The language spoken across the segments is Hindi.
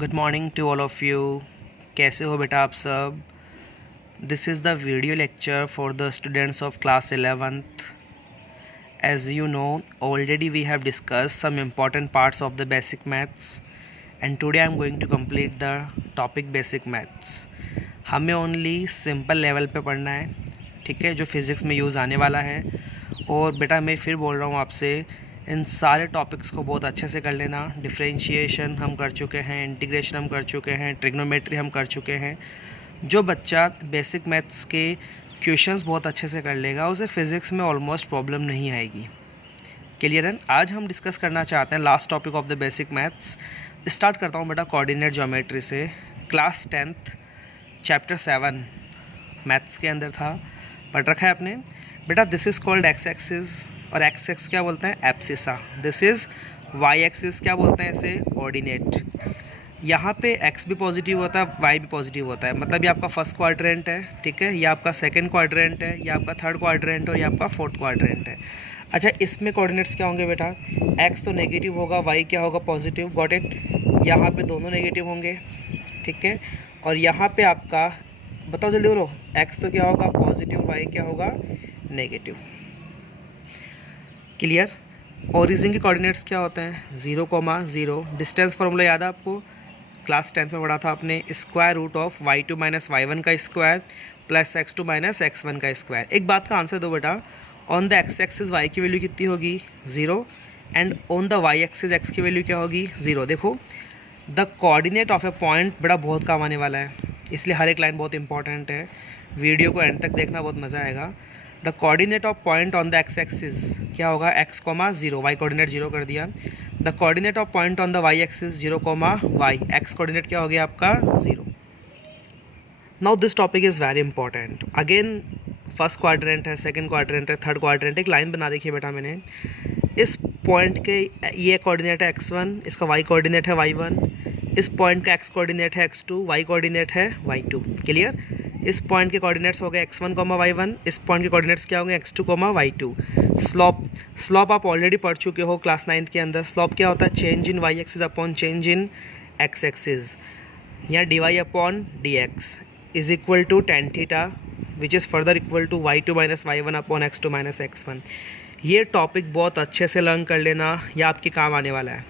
Good morning to all of you. कैसे हो बेटा आप सब? This is the video lecture for the students of class 11th. As you know, already we have discussed some important parts of the basic maths and today I am going to complete the topic basic maths. हमें ओनली सिंपल लेवल पे पढ़ना है, ठीक है, जो फिज़िक्स में यूज़ आने वाला है। और बेटा मैं फिर बोल रहा हूँ आपसे, इन सारे टॉपिक्स को बहुत अच्छे से कर लेना। डिफरेंशिएशन हम कर चुके हैं, इंटीग्रेशन हम कर चुके हैं, ट्रिग्नोमेट्री हम कर चुके हैं। जो बच्चा बेसिक मैथ्स के क्वेश्चंस बहुत अच्छे से कर लेगा उसे फ़िज़िक्स में ऑलमोस्ट प्रॉब्लम नहीं आएगी। क्लियर है? आज हम डिस्कस करना चाहते हैं last topic of the basic maths. Start करता हूँ बेटा कोऑर्डिनेट ज्योमेट्री से। क्लास 10th चैप्टर 7 मैथ्स के अंदर था, पढ़ रखा है आपने बेटा। This is called x axis और एक्स एक्स क्या बोलते हैं? Abscissa. This is why axis, क्या बोलते हैं इसे? ऑर्डिनेट। यहाँ पे एक्स भी पॉजिटिव होता है, वाई भी पॉजिटिव होता है, मतलब ये आपका फर्स्ट क्वाड्रेंट है, ठीक है, ये आपका सेकंड क्वाड्रेंट है, ये आपका थर्ड क्वाड्रेंट है और ये आपका फोर्थ क्वाड्रेंट है। अच्छा, इसमें कोऑर्डिनेट्स क्या होंगे बेटा? एक्स तो नेगेटिव होगा, वाई क्या होगा? पॉजिटिव। Got it? यहाँ पे दोनों नेगेटिव होंगे, ठीक है, और यहाँ पे आपका बताओ जल्दी बोलो, एक्स तो क्या होगा? पॉजिटिव, वाई क्या होगा? नेगेटिव। क्लियर? ओरिजिन के कोऑर्डिनेट्स क्या होते हैं? 0,0। डिस्टेंस फार्मूला याद है आपको? क्लास 10th में पढ़ा था आपने। Square root of y2 minus y1 का square plus x2 minus x1 का स्क्वायर। एक बात का आंसर दो बेटा, on the x axis y की वैल्यू कितनी होगी? 0, and on the y axis x की वैल्यू क्या होगी? 0। देखो, the coordinate of A point बेटा बहुत काम आने वाला है, इसलिए हर एक लाइन बहुत इंपॉर्टेंट है। वीडियो को एंड तक देखना, बहुत मज़ा आएगा। The coordinate of point on the x axis क्या होगा? x, 0, y कोऑर्डिनेट 0 कर दिया। The coordinate of point on the y axis 0, y, x coordinate क्या हो गया आपका? 0। Now this topic is very important. Again first quadrant है, सेकंड क्वाड्रेंट है, थर्ड क्वाड्रेंट। एक लाइन बना रखी है बेटा मैंने। इस पॉइंट के ये कोऑर्डिनेट है x1, इसका y कोऑर्डिनेट है y1, इस पॉइंट का x कोऑर्डिनेट है x2, y कोऑर्डिनेट है y2। क्लियर? इस पॉइंट के कोऑर्डिनेट्स हो गए x1, y1, इस पॉइंट के कोऑर्डिनेट्स क्या होंगे? x2, y2। स्लॉप आप ऑलरेडी पढ़ चुके हो क्लास 9th के अंदर। स्लॉप क्या होता है? Change in y axis upon change in x axis, या dy upon dx is equal to tan theta which is further equal to y2 minus y1 upon x2 minus x1। ये टॉपिक बहुत अच्छे से लर्न कर लेना, यह आपके काम आने वाला है।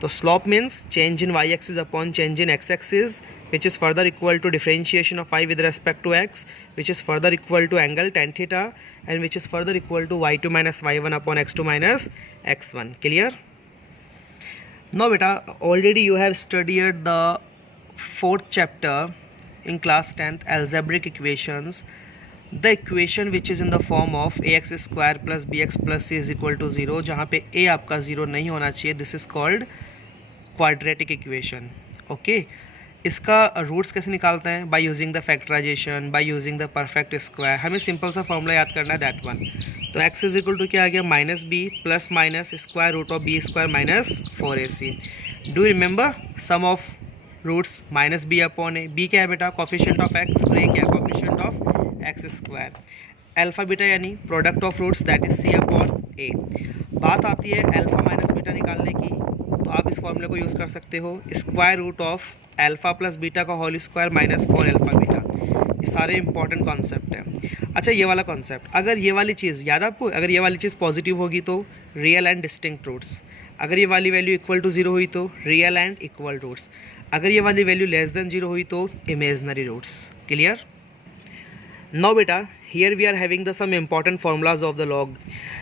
तो slope means change in y axis upon change in x axis which is further equal to differentiation of y with respect to x, which is further equal to angle tan theta, and which is further equal to y2 minus y1 upon x2 minus x1. Clear? Now beta, already you have studied the 4th chapter in class 10th, algebraic equations. The equation which is in the form of ax square plus bx plus c is equal to 0, जहाँ पे a आपका 0 नहीं होना चाहिए, this is called quadratic equation. Okay? इसका रूट्स कैसे निकालते हैं? By using the factorization, by using the perfect square. हमें सिंपल सा फॉर्मूला याद करना है, दैट वन। तो x इज इक्वल टू क्या आ गया? Minus b plus minus square root of b square minus 4ac। Do remember sum of roots? Minus b upon a. B क्या है बेटा? कोफिशिएंट ऑफ x, और ए क्या है? Coefficient of x square. Alpha beta यानी product of roots, that is c upon A. बात आती है अल्फा माइनस बीटा निकालने की, तो आप इस फॉर्मूले को यूज़ कर सकते हो, square root of alpha plus beta का whole square minus 4 alpha beta. ये सारे इंपॉर्टेंट कॉन्सेप्ट हैं। अच्छा, ये वाला कॉन्सेप्ट, अगर ये वाली चीज़ याद आपको, अगर ये वाली चीज़ पॉजिटिव होगी तो रियल एंड डिस्टिंक्ट रूट्स, अगर ये वाली वैल्यू इक्वल टू 0 हुई तो रियल एंड इक्वल रूट्स, अगर ये वाली वैल्यू लेस देन 0 हुई तो इमेजनरी रूट्स। क्लियर? नाउ बेटा, here we are having the some important formulas of the log.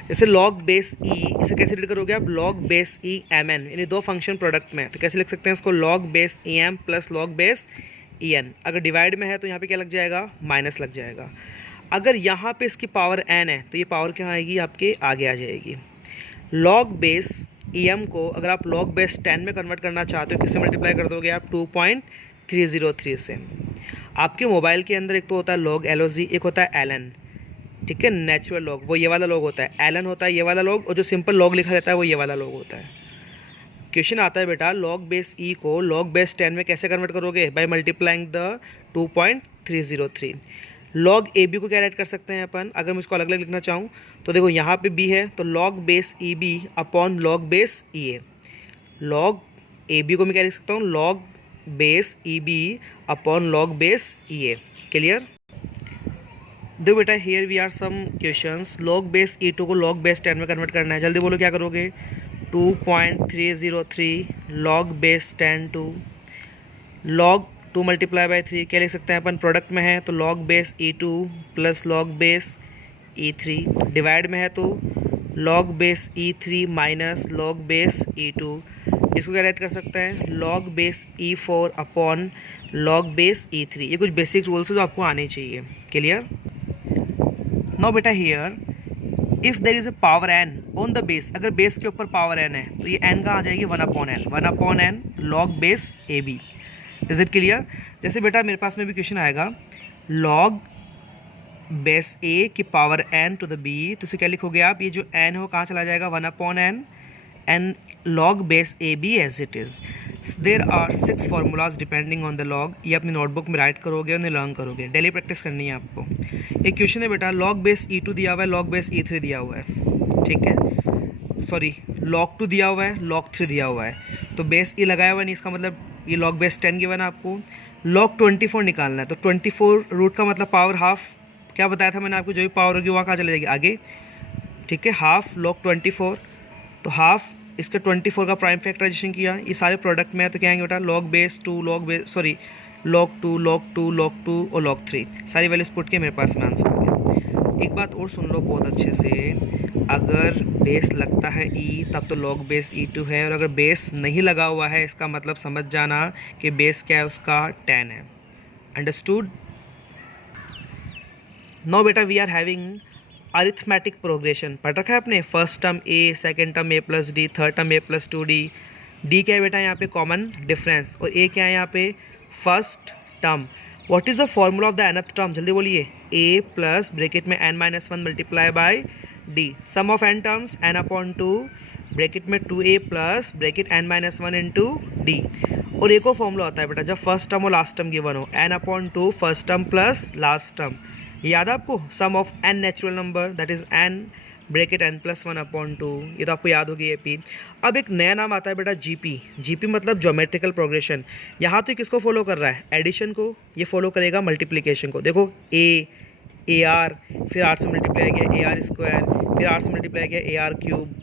जैसे लॉग बेस ई, इसे कैसे रीड करोगे आप? Log base e m n, यानी दो फंक्शन प्रोडक्ट में, तो कैसे लिख सकते हैं इसको? Log base e m plus log base e n. अगर डिवाइड में है तो यहाँ पे क्या लग जाएगा? माइनस लग जाएगा। अगर यहाँ पे इसकी पावर एन है तो ये पावर क्या आएगी? आपके आगे आ जाएगी। लॉग बेस ई एम को अगर आप लॉग बेस 10 में कन्वर्ट करना चाहते हो, किससे मल्टीप्लाई कर दोगे आप? 2.303 से। आपके मोबाइल के अंदर एक तो होता है लॉग LOG, एक होता है एलन, ठीक है, नेचुरल लॉग, वो ये वाला लॉग होता है। एलन होता है ये वाला लॉग, और जो सिंपल लॉग लिखा रहता है वो ये वाला लॉग होता है। क्वेश्चन आता है बेटा, लॉग बेस ई को लॉग बेस 10 में कैसे कन्वर्ट करोगे? By multiplying the 2.303। Log A B को क्या ऐड कर सकते हैं अपन? अगर मैं इसको अलग अलग लिखना चाहूँ तो देखो, यहाँ पे बी है तो log base e B upon log base e A. Log A B को मैं क्या लिख सकता हूँ? Log base e B upon log base e A. Clear? देखो बेटा here we are some questions. Log base e two को लॉग बेस 10 में कन्वर्ट करना है। जल्दी बोलो क्या करोगे? 2.303 log base 10 to log 2 multiply by 3 क्या लिख सकते हैं अपन? प्रोडक्ट में है तो log base e two plus log base e three, divide में है तो log base e three minus log base e two. इसको क्या राइट कर सकते हैं? Log base e four upon log base e three. ये कुछ बेसिक रूल्स है जो आपको आने चाहिए। क्लियर? नाउ बेटा here if there is a power n on the base, अगर बेस के ऊपर पावर एन है तो ये एन कहाँ आ जाएगी? 1 upon n log base a b. Is it clear? जैसे बेटा मेरे पास में भी क्वेश्चन आएगा लॉग बेस ए की power n to the b, तो इसे क्या लिखोगे आप? ये जो एन हो कहाँ चला जाएगा? 1 upon n and log base a b as it is. There are 6 formulas depending on the log. ये अपनी नोटबुक में राइट करोगे और लर्न करोगे, डेली प्रैक्टिस करनी है आपको। एक क्वेश्चन है बेटा लॉग बेस ई टू दिया हुआ है, लॉग बेस ई थ्री दिया हुआ है, ठीक है, सॉरी लॉग 2 दिया हुआ है, लॉग 3 दिया हुआ है, तो बेस ई लगाया हुआ नहीं, इसका मतलब ये लॉग बेस 10 गिवन है आपको। लॉग 24 निकालना है, तो 24 रूट का मतलब पावर हाफ, क्या बताया था मैंने आपको? जो भी पावर होगी वहाँ कहाँ चले जाएगी? आगे, ठीक है। हाफ लॉग 24, तो हाफ इसका 24 का प्राइम फैक्टराइजेशन किया, ये सारे प्रोडक्ट में है तो क्या आएंगे बेटा? Log base 2 log base sorry log 2 log 2 log 2 और लॉग 3, सारी वैल्यूज पुट के मेरे पास में आंसर आ गया। एक बात और सुन लो बहुत अच्छे से, अगर बेस लगता है ई तब तो लॉग बेस ई टू है, और अगर बेस नहीं लगा हुआ है इसका मतलब समझ जाना कि बेस क्या है उसका? 10 है। अंडरस्टूड? नो बेटा we are having arithmetic progression पढ़ रखा है आपने। First term a, second term a plus d, third term a plus 2d। D क्या है बेटा? यहाँ पे कॉमन डिफरेंस, और ए क्या है यहाँ पे? First term. What is the formula of the nth term? जल्दी बोलिए। ए प्लस ब्रैकेट में n-1 multiply by d, sum of n terms n upon 2 bracket में 2a plus bracket n-1 into D. और एक और फॉर्मूला होता है बेटा जब फर्स्ट टर्म और लास्ट टर्म गिवन हो, n upon 2 first term plus last term. याद है आपको? Sum of n natural number that is n bracket n+1 upon 2, ये तो आपको याद होगी AP। अब एक नया नाम आता है बेटा GP। GP मतलब ज्योमेट्रिकल प्रोग्रेशन। यहाँ तो किसको फॉलो कर रहा है? एडिशन को। ये फॉलो करेगा मल्टीप्लिकेशन को। देखो AR, फिर R से मल्टीप्लाई किया AR स्क्वायर, फिर R से मल्टीप्लाई किया AR क्यूब।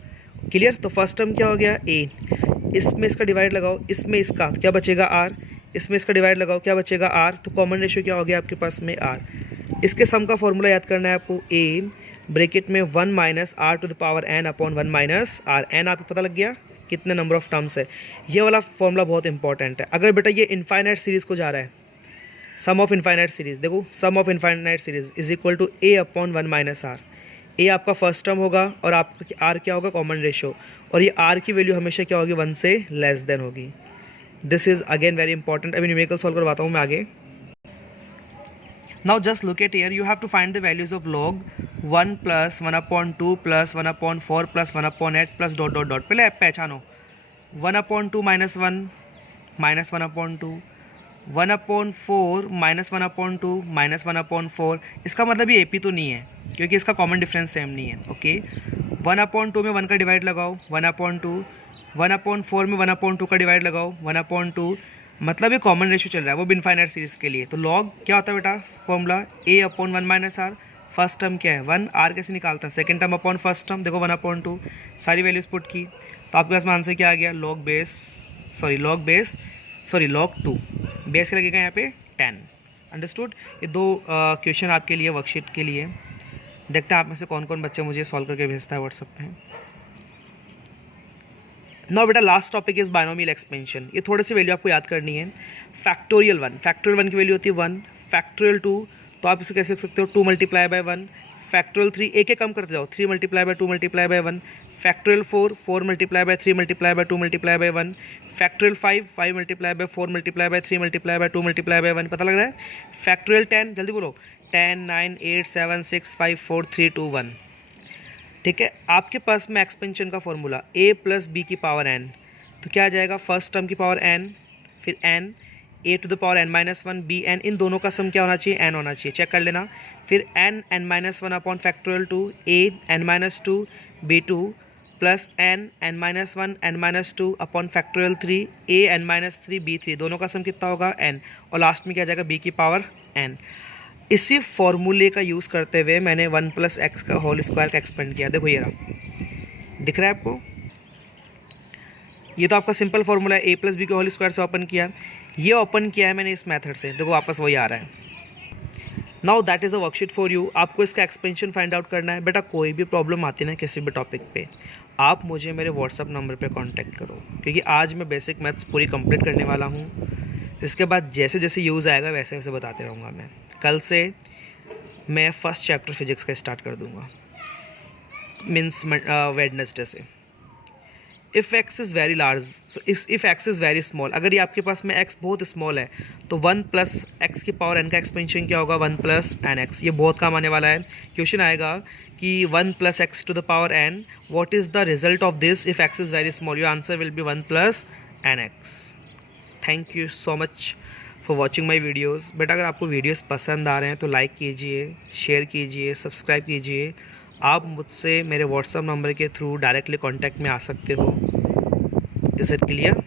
क्लियर? तो फर्स्ट टर्म क्या हो गया? A, इसमें इसका डिवाइड लगाओ, इसमें इसका, तो क्या बचेगा? R, इसमें इसका डिवाइड लगाओ, क्या बचेगा? R, तो कॉमन रेशियो क्या हो गया आपके पास में? R। इसके सम का फॉर्मूला याद करना है आपको। A ब्रैकेट में 1 minus R to the power n upon 1 minus R। n आपको पता लग गया कितने नंबर ऑफ टर्म्स है। ये वाला फॉर्मूला बहुत इंपॉर्टेंट है। अगर बेटा ये इनफाइनाइट सीरीज़ को जा रहा है, सम ऑफ इनफाइनाइट सीरीज़, देखो sum of infinite series is equal to A upon 1 minus R। A आपका फर्स्ट टर्म होगा और आपका R क्या होगा? Common ratio. और ये R की वैल्यू हमेशा क्या होगी? 1 से लेस देन होगी। This is again very important. अभी न्यूमेरिकल सॉल्व करवाता हूँ मैं आगे। Now just look at here, you have to find the values of log 1 plus 1 upon 2 plus 1 upon 4 plus 1 upon 8 plus dot dot dot। पहले पहचानो 1 upon 2 minus 1 minus 1 upon 2, 1 upon 4 minus 1 upon 2 minus 1 upon 4। इसका मतलब ये AP तो नहीं है क्योंकि इसका कॉमन डिफरेंस सेम नहीं है। ओके 1 upon 2 में 1 का डिवाइड लगाओ 1 upon 2, 1 upon 4 में 1 upon 2 का डिवाइड लगाओ 1 upon 2, मतलब ये कॉमन रेशियो चल रहा है वो भी इनफाइनाइट सीरीज़ के लिए। तो लॉग क्या होता है बेटा? Formula A upon 1 minus R। First term क्या है? 1, R कैसे निकालता है? Second term upon first term, देखो 1 अपॉन 2, सारी वैल्यूज पुट की तो आपके पास में आंसर क्या आ गया? लॉग 2 बेस क्या लगेगा यहाँ पे? 10। अंडरस्टूड? ये दो क्वेश्चन आपके लिए वर्कशीट के लिए। देखते हैं आप में से कौन कौन बच्चे मुझे सॉल्व करके भेजता है व्हाट्सएप पे। नाउ बेटा last topic is binomial expansion. ये थोड़ी सी वैल्यू आपको याद करनी है। फैक्टोरियल 1 की वैल्यू होती है 1, फैक्टोरियल 2 तो आप इसको कैसे लिख सकते हो? 2 मल्टीप्लाई बाय 1, फैक्टोरियल 3 एक एक कम करते जाओ 3 multiply by 2 multiply by 1, factorial 4 multiply by 3 multiply by 2 multiply by 1, factorial 5 multiply by 4 multiply by 3 multiply by 2 multiply by 1। पता लग रहा है? फैक्टोरियल 10 जल्दी बोलो 10 9 8 7 6 5 4 3 2 1। ठीक है, आपके पास में एक्सपेंशन का फॉर्मूला A प्लस बी की पावर n, तो क्या आ जाएगा? फर्स्ट टर्म की पावर n, फिर n, A to the power n-1 bn, इन दोनों का सम क्या होना चाहिए? n होना चाहिए। चेक कर लेना। फिर n n-1 upon factorial 2 A n-2 B2 plus n minus 1 n minus 2 upon factorial 3 a n minus 3 b3, दोनों का सम कितना होगा n, और लास्ट में क्या जाएगा b की पावर n। इसी फॉर्मूले का यूज़ करते हुए मैंने 1 प्लस एक्स का होल स्क्वायर का एक्सपेंड किया। देखो ये रहा, दिख रहा है आपको, ये तो आपका सिंपल फॉर्मूला है, ए प्लस बी के होल स्क्वायर से ओपन किया, ये ओपन किया है मैंने इस मेथड से, देखो वापस वही आ रहा है। Now that is a worksheet for you, आपको इसका एक्सपेंशन फाइंड आउट करना है। बेटा कोई भी प्रॉब्लम आती है ना किसी भी टॉपिक पे, आप मुझे मेरे व्हाट्सअप नंबर पे कांटेक्ट करो, क्योंकि आज मैं बेसिक मैथ्स पूरी कंप्लीट करने वाला हूँ। इसके बाद जैसे जैसे यूज़ आएगा वैसे वैसे बताते रहूँगा मैं। कल से मैं फर्स्ट चैप्टर फिजिक्स का स्टार्ट कर दूँगा, मीन्स वेडनेसडे से। If x is very large so if x is very small, अगर ये आपके पास में एक्स बहुत स्मॉल है तो 1 प्लस एक्स की पावर n का एक्सपेंशन क्या होगा, 1 प्लस एन एक्स। ये बहुत काम आने वाला है, क्वेश्चन आएगा कि 1 plus x to the power n, what is the result of this if x is very small, your answer will be 1 plus n x. Thank you so much for watching my videos. But अगर आपको वीडियोज़ पसंद आ रहे हैं तो लाइक कीजिए, शेयर कीजिए, सब्सक्राइब कीजिए। आप मुझसे मेरे व्हाट्सएप नंबर के थ्रू डायरेक्टली कांटेक्ट में आ सकते हो। Is it clear?